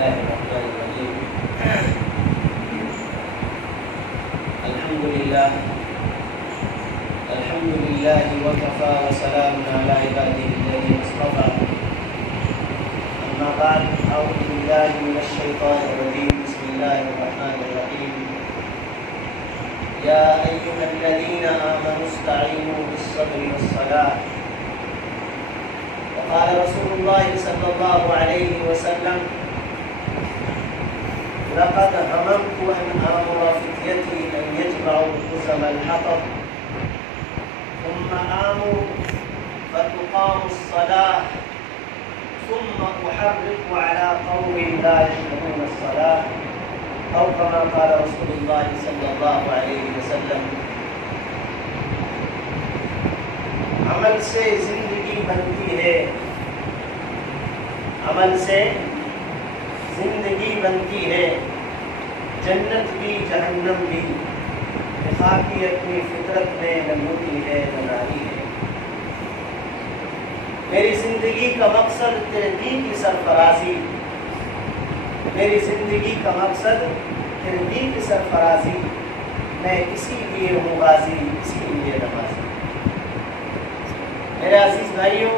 الله الرحمن الرحيم الحمد لله وكفى وسلام على عباده الذين اصطفى أما بعد أعوذ بالله من الشيطان الرجيم بسم الله الرحمن الرحيم يا أيها الذين آمنوا استعينوا بالصبر والصلاة وقال رسول الله صلى الله عليه وسلم لقد هممت أن آمر فتيتي أن يجمعوا خزم الحطب ثم آمر فتقام الصلاة ثم أحرق على قوم لا يشهدون الصلاة أو كما قال رسول الله صلى الله عليه وسلم. عمل سے زندگی بنتی ہے، عمل سے زندگی بنتی ہے، جنت بھی جہنم بھی خاکی اپنی فطرت میں نہ موتی ہے نہ ناری ہے. میری زندگی کا مقصد تیرے دین کی سرفرازی، میری زندگی کا مقصد تیرے دین کی سرفرازی، میں اسی لیے ہوں غازی، اسی لیے نمازی. میرے عزیز بھائیوں،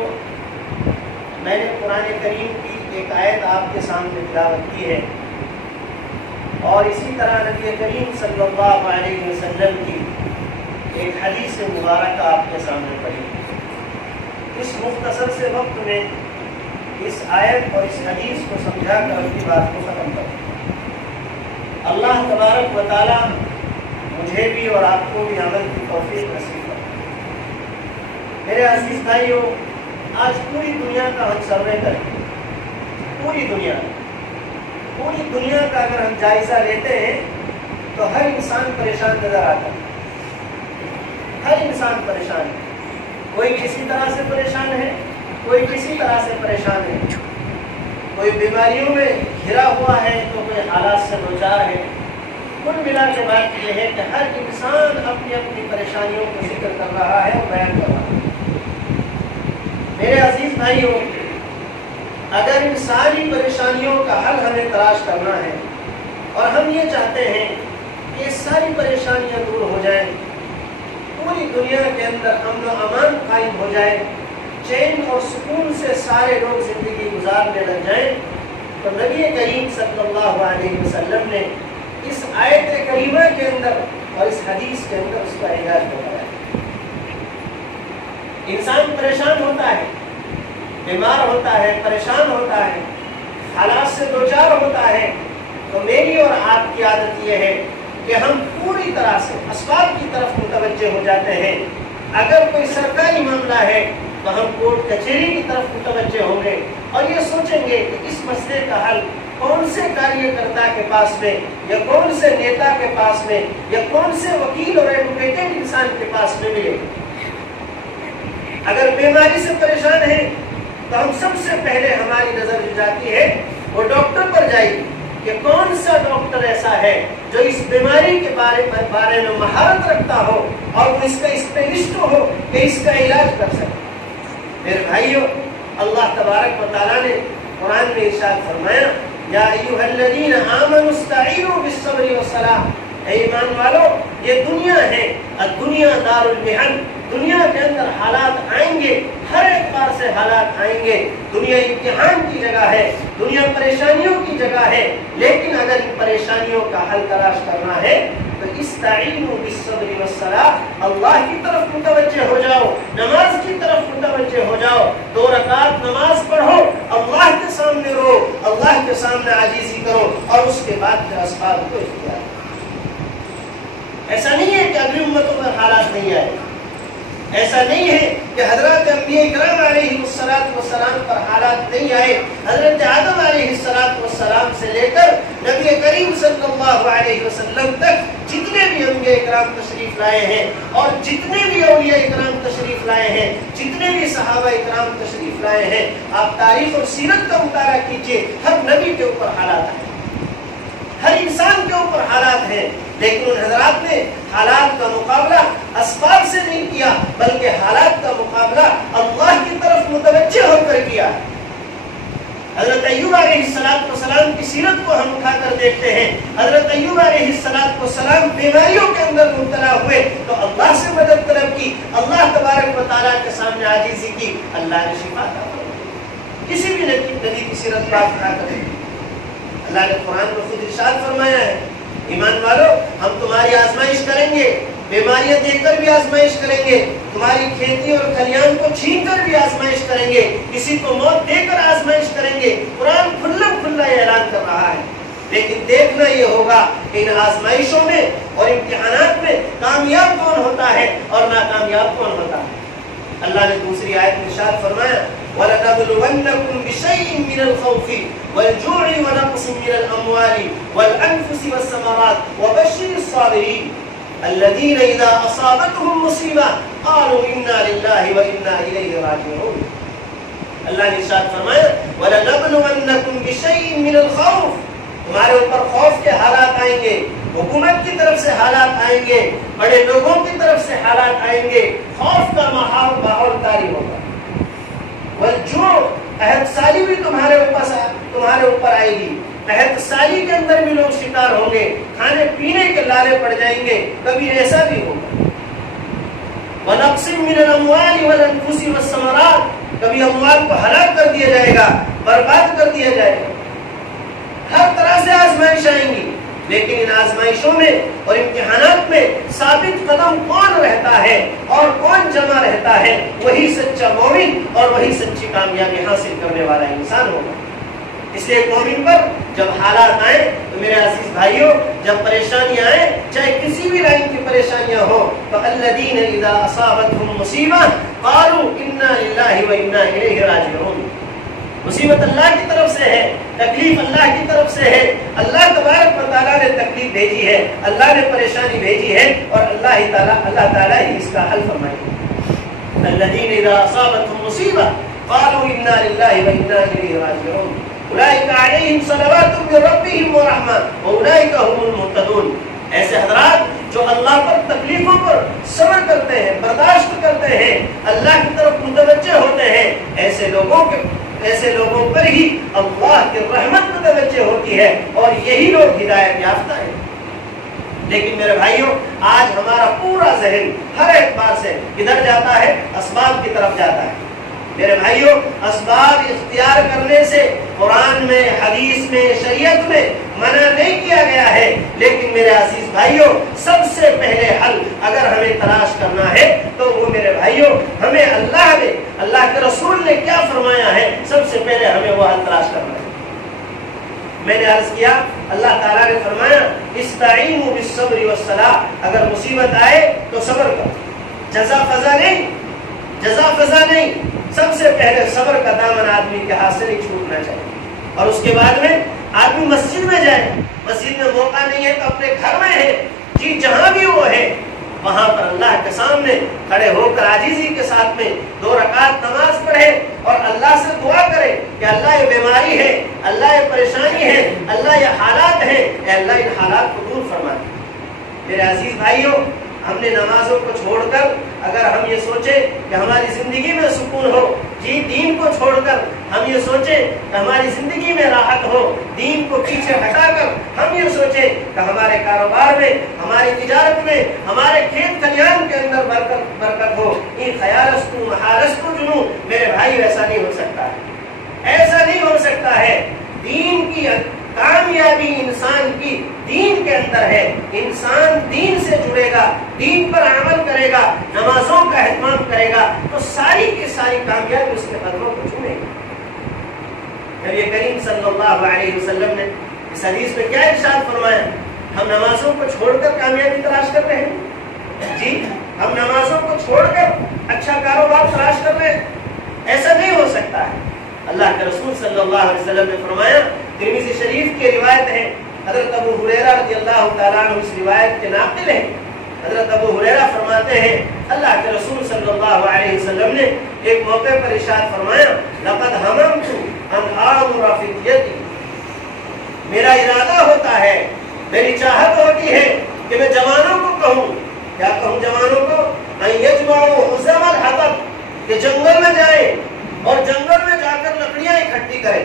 میں نے قرآن کریم کی ایک آیت آپ کے سامنے تلاوت کی ہے اور اسی طرح نبی کریم صلی اللہ علیہ وسلم کی ایک حدیث مبارکہ آپ کے سامنے پڑھی. اس مختصر سے وقت میں اس آیت اور اس حدیث کو سمجھا کر اپنی بات کو ختم کروں. اللہ تبارک و تعالی مجھے بھی اور آپ کو بھی عمل کی توفیق نصیب کرے. میرے عزیز بھائیوں، آج پوری دنیا کا ہم سروے کریں، پوری دنیا کا اگر ہم جائزہ لیتے ہیں تو ہر انسان پریشان نظر آتا ہے. ہر انسان پریشان ہے، کوئی کسی طرح سے پریشان ہے، کوئی کسی طرح سے پریشان ہے، کوئی بیماریوں میں گھرا ہوا ہے تو کوئی حالات سے دوچار ہے. کل ملا کے بات یہ ہے کہ ہر انسان اپنی اپنی پریشانیوں کو ذکر کر رہا ہے اور بیان کر رہا ہے. میرے عزیز بھائیوں، اگر ان ساری پریشانیوں کا حل ہمیں تلاش کرنا ہے اور ہم یہ چاہتے ہیں کہ ساری پریشانیاں دور ہو جائیں، پوری دنیا کے اندر امن و امان قائم ہو جائے، چین اور سکون سے سارے لوگ زندگی گزارنے لگ جائیں، تو نبی کریم صلی اللہ علیہ وسلم نے اس آیت کریمہ کے اندر اور اس حدیث کے اندر اس کا علاج بتایا. انسان پریشان ہوتا ہے، بیمار ہوتا ہے، پریشان ہوتا ہے، حالات سے دوچار ہوتا ہے، تو میری اور آپ کی عادت یہ ہے کہ ہم پوری طرح سے اسباب کی طرف متوجہ ہو جاتے ہیں. اگر کوئی سرکاری معاملہ ہے تو ہم کورٹ کچہری کی طرف متوجہ ہوں گے اور یہ سوچیں گے کہ اس مسئلے کا حل کون سے کاریہ کرتا کے پاس میں یا کون سے نیتا کے پاس میں یا کون سے وکیل اور ایڈوکیٹڈ انسان کے پاس میں ملے. اگر بیماری سے پریشان ہیں تو ہم سب سے پہلے ہماری نظر جو جاتی ہے وہ ڈاکٹر پر جائے گی کہ کون سا ڈاکٹر ایسا ہے جو اس بیماری کے بارے میں مہارت رکھتا ہو اور وہ اس کا اسپیشلسٹ ہو کہ اس کا علاج کر سکے. میرے بھائیوں، اللہ تبارک و تعالیٰ نے قرآن میں ارشاد فرمایا، یا ایھا الذین آمنوا استعینوا بالصبر والصلاۃ. اے ایمان والو، یہ دنیا ہے، الدنیا دار المحن. دنیا کے اندر حالات آئیں گے، ہر اعتبار سے حالات آئیں گے. دنیا امتحان کی جگہ ہے، دنیا پریشانیوں کی جگہ ہے، لیکن اگر ان پریشانیوں کا حل تلاش کرنا ہے تو استعینوا بالصبر والصلاۃ، اللہ کی طرف متوجہ ہو جاؤ، نماز کی طرف متوجہ ہو جاؤ. 2 رکعت نماز پڑھو، اللہ کے سامنے رو، اللہ کے سامنے عاجزی کرو اور اس کے بعد پھر اسباب کو اختیار کرو. ایسا نہیں ہے کہ اگلی امتوں پر حالات نہیں آئے، ایسا نہیں ہے کہ حضرت انبیاء کرام علیہ السلام پر حالات نہیں آئے. حضرت آدم علیہ السلام سے لے کر نبی کریم صلی اللہ علیہ وسلم تک جتنے بھی انبیاء کرام تشریف لائے ہیں اور جتنے بھی اولیاء کرام تشریف لائے ہیں، جتنے بھی صحابہ کرام تشریف لائے ہیں، آپ تاریخ اور سیرت کا مطالعہ کیجئے، ہر نبی کے اوپر حالات ہیں، ہر انسان کے اوپر حالات ہیں. لیکن ان حضرات نے حالات کا مقابلہ اسباب سے نہیں کیا، بلکہ حالات کا مقابلہ اللہ کی طرف متوجہ ہو کر کیا. حضرت ایوب علیہ کی سیرت کو ہم اٹھا کر دیکھتے ہیں. حضرت ایوب علیہ بیماریوں کے اندر مبتلا ہوئے تو اللہ سے مدد طلب کی, اللہ تبارک و تعالیٰ کے سامنے عاجزی کی, اللہ نے شفا عطا فرمائی. کسی بھی نبی کی سیرت کو آپ اٹھا کر دیکھیں, اللہ نے قرآن میں خود ارشاد فرمایا ہے, ایمان والو ہم تمہاری آزمائش کریں گے, بیماریاں دے کر بھی آزمائش کریں گے, تمہاری کھیتی اور کھلیان کو چھین کر بھی آزمائش کریں گے, کسی کو موت دے کر آزمائش کریں گے. قرآن کھلا یہ اعلان کر رہا ہے. لیکن دیکھنا یہ ہوگا کہ ان آزمائشوں میں اور امتحانات میں کامیاب کون ہوتا ہے اور ناکامیاب کون ہوتا ہے. اللہ نے دوسری آیت میں ارشاد فرمایا وَلَنَبْلُوَنَّكُمْ بِشَيْءٍ مِّنَ الْخَوْفِ وَالْجُوعِ وَنَقْصٍ مِّنَ الْأَمْوَالِ وَالْأَنفُسِ وَالثَّمَرَاتِ وَبَشِّرِ الصَّابِرِينَ الَّذِينَ إِذَا أَصَابَتْهُمْ مُصِيبَةٌ قَالُوا إِنَّا لِلَّهِ وَإِنَّا إِلَيْهِ رَاجِعُونَ. اللہ نے ارشاد فرمایا وَلَنَبْلُوَنَّكُمْ بِشَيْءٍ مِّنَ الْخَوْفِ, تمہارے اوپر خوف کے حالات آئیں گے, حکومت کی طرف سے حالات آئیں گے, بڑے لوگوں کی طرف سے حالات آئیں گے, خوف کا ماحول طاری ہوگا. والجوع, قحط سالی بھی تمہارے اوپر آئے گی, قحط سالی کے اندر بھی لوگ شکار ہوں گے, کھانے پینے کے لالے پڑ جائیں گے, کبھی ایسا بھی ہوگا. وَنَقْصٍ مِّنَ الْأَمْوَالِ وَالْأَنفُسِ وَالثَّمَرَاتِ, کبھی اموال کو ہلاک کر دیا جائے گا, برباد کر دیا جائے گا. ہر طرح سے آزمائش آئیں گی, لیکن ان آزمائشوں میں اور امتحانات میں ثابت قدم کون رہتا ہے اور کون جمع رہتا ہے, وہی سچا مومن اور وہی سچی کامیابی حاصل کرنے والا انسان ہوگا. اس لیے مومن پر جب حالات آئیں تو میرے عزیز بھائیوں, جب پریشانیاں آئیں, چاہے کسی بھی لائن کی پریشانیاں ہوں, تو الذین اذا اصابتهم مصیبہ قالوا انا للہ وانا الیہ راجعون. مصیبت اللہ کی طرف سے ہے, تکلیف اللہ کی طرف سے ہے, اللہ تبارک و تعالیٰ نے تکلیف بھیجی ہے, اللہ نے پریشانی بھیجی ہے, اور اللہ تعالیٰ ہی اس کا حل فرمائے گا. الذین اذا اصابتهم مصیبہ قالوا انا للہ وانا الیہ راجعون اولئک علیہم صلوات من ربہم ورحمہ واولئک هم المہتدون. ایسے حضرات جو اللہ پر تکلیفوں پر صبر کرتے ہیں, برداشت کرتے ہیں, اللہ کی طرف متوجہ ہوتے ہیں, ایسے لوگوں پر ہی اللہ کی رحمت متوجہ ہوتی ہے, اور یہی لوگ ہدایت یافتہ ہیں. لیکن میرے بھائیوں, آج ہمارا پورا ذہن ہر اعتبار سے کدھر جاتا ہے, اسباب کی طرف جاتا ہے. میرے بھائیوں, اسباب اختیار کرنے سے قرآن میں, حدیث میں, شریعت میں منع نہیں کیا گیا ہے, لیکن میرے عزیز بھائیوں, سب سے پہلے حل اگر ہمیں تلاش کرنا ہے تو وہ میرے بھائیوں, ہمیں اللہ کے رسول نے کیا فرمایا ہے, سب سے پہلے ہمیں وہ حل تلاش کرنا ہے. میں نے عرض کیا, اللہ تعالیٰ نے فرمایا استعینوا بالصبر والصلاۃ, اگر مصیبت آئے تو صبر کرو, جزا فضا نہیں, سب سے پہلے صبر کا دامن آدمی کے ہاتھ سے نہیں چھوٹنا چاہیے. اور اس کے بعد میں آدمی مسجد میں جائے, مسجد میں موقع نہیں ہے تو اپنے گھر میں ہے, جی جہاں بھی وہ ہے وہاں پر اللہ کے سامنے کھڑے ہو کر عاجزی کے ساتھ میں 2 رکعت نماز پڑھے اور اللہ سے دعا کرے کہ اللہ یہ بیماری ہے, اللہ یہ پریشانی ہے, اللہ یہ حالات ہیں, اے اللہ ان حالات کو دور فرما دے. میرے عزیز بھائیوں, ہم نے نمازوں کو چھوڑ کر اگر ہم یہ سوچیں کہ ہماری زندگی میں سکون ہو, جی دین کو چھوڑ کر ہم یہ سوچیں کہ ہماری زندگی میں راحت ہو, دین کو پیچھے ہٹا کر ہم یہ سوچیں کہ ہمارے کاروبار میں, ہماری تجارت میں, ہمارے کھیت کھلیان کے اندر برکت ہو, یہ خیالستو محارستو جنو, میرے بھائی ایسا نہیں ہو سکتا ہے, ایسا نہیں ہو سکتا ہے. دین کی کامیابی انسان کی دین کے اندر ہے. انسان دین سے جڑے گا, دین پر عمل کرے گا, نمازوں کا اہتمام کرے گا, تو ساری کی ساری کامیابی اس کے قدموں کو چھوئے گی. نبی کریم صلی اللہ علیہ وسلم نے اس حدیث میں کیا ارشاد فرمایا, ہم نمازوں کو چھوڑ کر کامیابی تلاش کر رہے ہیں, جی ہم نمازوں کو چھوڑ کر اچھا کاروبار تلاش کر رہے ہیں, ایسا نہیں ہو سکتا ہے. اللہ کے رسول صلی اللہ علیہ وسلم نے فرمایا, ترمذی شریف کی روایت ہے, حضرت ابو ہریرہ رضی اللہ تعالیٰ عنہ اس روایت کے ناقل ہیں. حضرت ابو ہریرہ فرماتے ہیں اللہ کے رسول صلی اللہ علیہ وسلم نے ایک موقع پر ارشاد فرمایا, لقد ہممت ان آمر فتیتی, میرا ارادہ ہوتا ہے, میری چاہت ہوتی ہے کہ میں جوانوں کو کہوں, کیا کہوں جوانوں کو, ان یجمعوا حزم الحطب, کہ جنگل میں جائیں اور جنگل میں جا کر لکڑیاں اکٹھی کریں,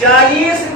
40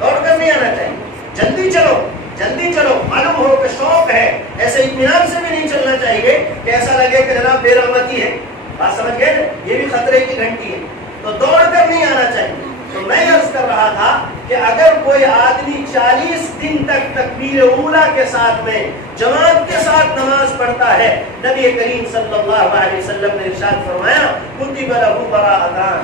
دوڑ کر نہیں آنا چاہیے. جلدی چلو جلدی چلو. معلوم ہو کہ شوق ہے, ایسے اطمینان سے بھی نہیں چلنا چاہیے کہ ایسا لگے کہ جناب بے رغبتی ہے. بات سمجھ گئے نا, یہ بھی خطرے کی گھنٹی ہے. تو دوڑ کر نہیں آنا چاہیے. تو میں عرض کر رہا تھا کہ اگر کوئی آدمی 40 دن تک تکبیر اولا کے ساتھ میں جماعت کے ساتھ نماز پڑھتا ہے, نبی کریم صلی اللہ علیہ وسلم نے ارشاد فرمایا کتب لہ براءتان,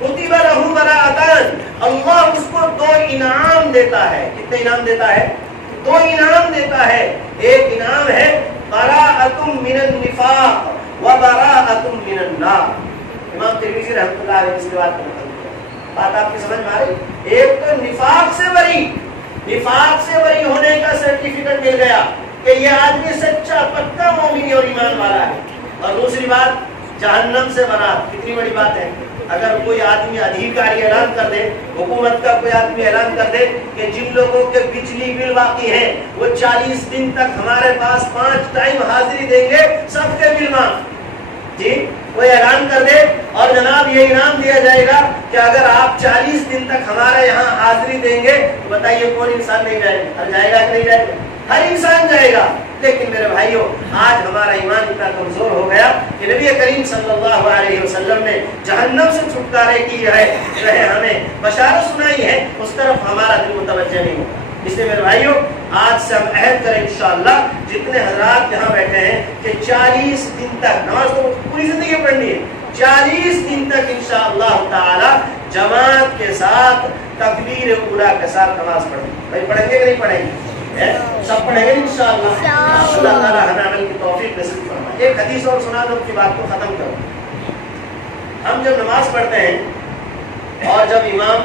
کتب لہ براءتان, اللہ اس کو 2 انعام دیتا ہے. کتنے انعام دیتا ہے؟ 2 انعام دیتا ہے. ایک انعام ہے براءۃ من النفاق و براءۃ من النار. امام ترمذی رحمۃ اللہ علیہ اس کے بعد بات آپ کی سمجھ میں آ رہی؟ ایک تو نفاق سے بری ہونے کا سرٹیفکیٹ مل گیا کہ یہ آدمی سچا پکا مومن اور ایمان والا ہے. اور دوسری بات جہنم سے برات. کتنی بڑی بات ہے. اگر کوئی آدمی ادھیکاری اعلان کر دے, حکومت کا کوئی آدمی اعلان کر دے کہ جن لوگوں کے بجلی بل باقی ہیں وہ 40 دن تک ہمارے پاس 5 ٹائم حاضری دیں گے, سب کے بل معاف. جی کوئی اعلان کر دے اور جناب یہ انعام دیا جائے گا کہ اگر آپ 40 دن تک ہمارے یہاں حاضری دیں گے تو بتائیے کون انسان نہیں جائے گا؟ جائے گا کہ نہیں جائے گا؟ ہر انسان جائے گا. لیکن میرے بھائیوں آج ہمارا ایمان اتنا کمزور ہو گیا کہ نبی کریم صلی اللہ علیہ وسلم نے جہنم سے چھٹکارے کی جو ہے ہمیں بشارت سنائی ہے, اس طرف ہمارا دل متوجہ نہیں ہوگا. اس لیے میرے بھائیوں آج سے ہم عہد کریں انشاءاللہ جتنے حضرات یہاں بیٹھے ہیں کہ 40 دن تک نماز تو پوری زندگی پڑھنی ہے, 40 دن تک انشاءاللہ تعالی جماعت کے ساتھ تکبیر اولا کے ساتھ نماز پڑھیں. بھائی پڑھیں گے کہ نہیں پڑھیں گے؟ سب پڑھیں گے انشاءاللہ. اللہ تعالی ہمیں عمل کی توفیق نصیب فرمائے. ایک حدیث اور سنا دو, کی بات کو ختم کرو. ہم جب نماز پڑھتے ہیں اور جب امام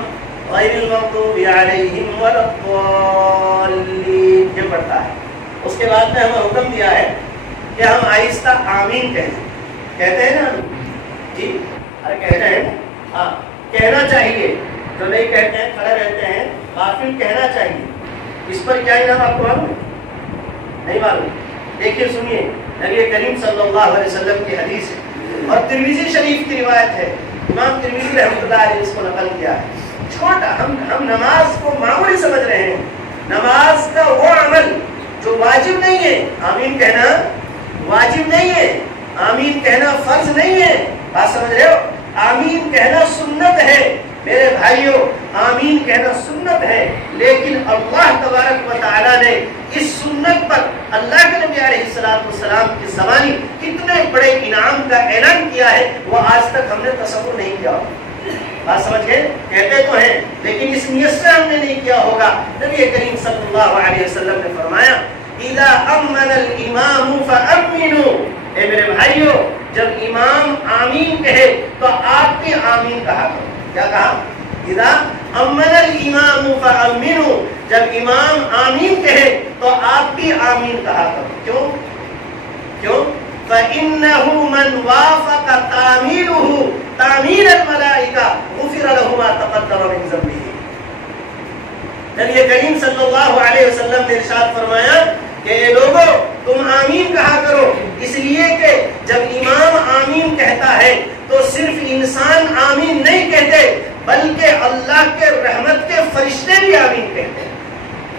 غیر المغضوب علیہم ولا الضالین یہ پڑھتا ہے, اس کے بعد میں ہمیں حکم دیا ہے کہ ہم آہستہ آمین کہتے ہیں نا جی, ارے کہتے ہیں ہاں کہنا چاہیے. جو نہیں کہتے ہیں کھڑے رہتے ہیں, غافل کہنا چاہیے. اس پر کیا انعام آپ کو معلوم نہیں معلوم؟ دیکھیے سنیے, نبی کریم صلی اللہ علیہ وسلم کی حدیث ہے اور ترمذی شریف کی روایت ہے. امام ترمذی رحمۃ اللہ علیہ اس کو نقل کیا ہے. چھوٹا ہم نماز کو معمولی سمجھ رہے ہیں. نماز کا وہ عمل جو واجب نہیں ہے, آمین کہنا واجب نہیں ہے, آمین کہنا فرض نہیں ہے. بات سمجھ رہے ہو؟ آمین کہنا سنت ہے. میرے بھائیوں آمین کہنا سنت ہے, لیکن اللہ تبارک و تعالی نے اس سنت پر اللہ کے نبی علیہ السلام کی زبانی کتنے بڑے انعام کا اعلان کیا ہے وہ آج تک ہم نے تصور نہیں کیا. بات سمجھ گئے؟ کہتے تو ہیں لیکن اس نیت سے ہم نے نہیں کیا ہوگا. نبی کریم صلی اللہ علیہ وسلم نے فرمایا اذا امن الامام فامنوا. اے میرے بھائیوں جب امام آمین کہے تو آپ بھی آمین کہا کرو. کیا کہا؟ اذا امن الامام فامنوا. جب امام آمین کہے تو آپ بھی آمین کہا کرو. کیوں؟ فإنه من وافق تعميره تعمير الملائكة غفر له ما تقدم من ذنبه. نبی کریم صلی اللہ علیہ وسلم نے ارشاد فرمایا کہ اے لوگو تم آمین کہا کرو, اس لیے کہ جب امام آمین کہتا ہے تو صرف انسان آمین نہیں کہتے بلکہ اللہ کے رحمت کے فرشتے بھی آمین کہتے ہیں.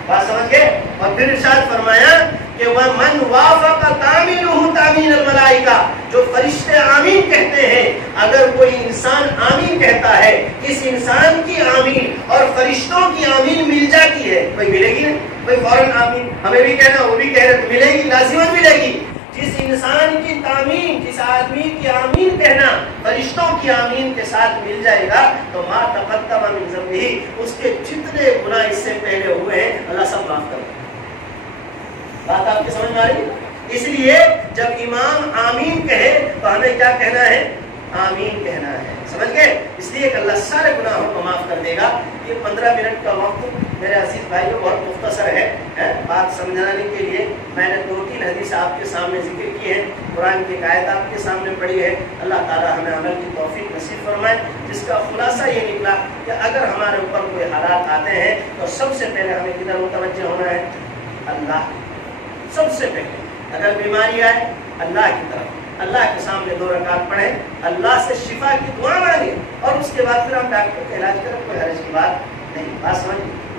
بات سمجھ گئے؟ اور پھر ارشاد فرمایا کہ وَمَنْ وَافَقَ تَعْمِينُهُ تَعْمِينَ الْمَلَائِكَةِ. جو فرشتے آمین کہتے ہیں, اگر کوئی انسان آمین کہتا ہے اس انسان کی آمین اور فرشتوں کی آمین مل جاتی ہے. کوئی ملے گی نہیں, کوئی فوراً آمین ہمیں بھی کہنا وہ بھی کہہ رہے تو ملے گی, لازماً ملے گی. جس انسان کی تعمین, جس آدمی کی آمین کہنا فرشتوں کی آمین کے ساتھ مل جائے گا تو ما تقدم من ذنبہ, اس کے جتنے گناہ اس سے پہلے ہوئے ہیں اللہ سب معاف کر دے. بات آپ کی سمجھ میں آ رہی ہے؟ اس لیے جب امام آمین کہے تو ہمیں کیا کہنا ہے؟ آمین کہنا ہے. سمجھ گئے؟ اس لیے کہ اللہ سارے گناہوں کو معاف کر دے گا. یہ 15 منٹ کا وقت میرے عزیز بھائیوں بہت مختصر ہے. بات سمجھانے کے لیے میں نے 2-3 حدیث آپ کے سامنے ذکر کی ہے, قرآن کی آیت آپ کے سامنے پڑھی ہے. اللہ تعالیٰ ہمیں عمل کی توفیق نصیب فرمائے, جس کا خلاصہ یہ نکلا کہ اگر ہمارے اوپر کوئی حالات آتے ہیں تو سب سے پہلے ہمیں کدھر متوجہ ہونا ہے؟ اللہ. سب سے پہلے اگر بیماری آئے اللہ کی طرف, اللہ کے سامنے 2 رکعت پڑھیں, اللہ سے شفا کی دعا مانگیں اور اس کے بعد پھر ہم ڈاکٹر کا علاج کریں. کوئی حرج کی بات نہیں. بات سمجھ